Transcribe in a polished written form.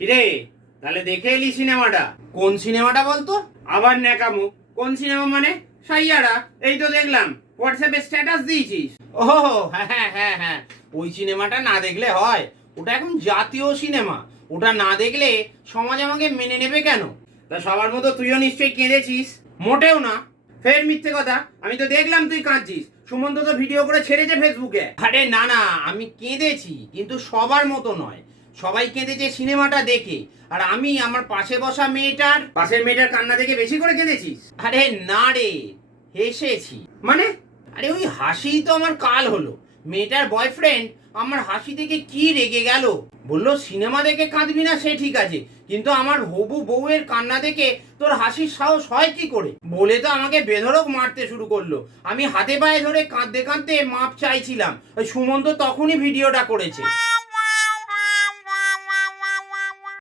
কিরে, তাহলে দেখে এলি সিনেমাটা? কোন সিনেমাটা বলতো? আবার ন্যাকামো। কোন সিনেমা মানে? সাইয়ারা। এই তো দেখলাম হোয়াটসঅ্যাপে স্ট্যাটাস দিয়েছিস। ও হ্যাঁ হ্যাঁ হ্যাঁ হ্যাঁ, ওই সিনেমাটা না দেখলে হয়? ওটা এখন জাতীয় সিনেমা, ওটা না দেখলে সমাজ আমাকে মেনে নেবে কেন? তা সবার মতো তুইও নিশ্চয়ই কেঁদেছিস? মোটেও না। ফের মিথ্যে কথা, আমি তো দেখলাম তুই কাঁদছিস। সুমন্ত তো ভিডিও করে ছেড়েছে ফেসবুকে। আরে না না, আমি কেঁদেছি, কিন্তু সবার মতো নয়। সবাই কেঁদেছে সিনেমাটা দেখে, আর আমি আমার পাশে বসা মেয়েটার পাশের মেয়েটার কান্না দেখে বেশি করে কেঁদেছিস? আরে না রে, হেসেছি। মানে? আরে ওই হাসিই তো আমার কাল হলো। মেয়েটার বয়ফ্রেন্ড আমার হাসি দেখে কি রেগে গেল, বললো সিনেমা দেখে কাঁদবি না সে ঠিক আছে, কিন্তু আমার হবু বউয়ের কান্না দেখে তোর হাসির সাহস হয় কি করে, বলে তো আমাকে বেধড়ক মারতে শুরু করলো। আমি হাতে পায়ে ধরে কাঁদতে কাঁদতে মাপ চাইছিলাম, ওই সুমন্ত তখনই ভিডিওটা করেছে।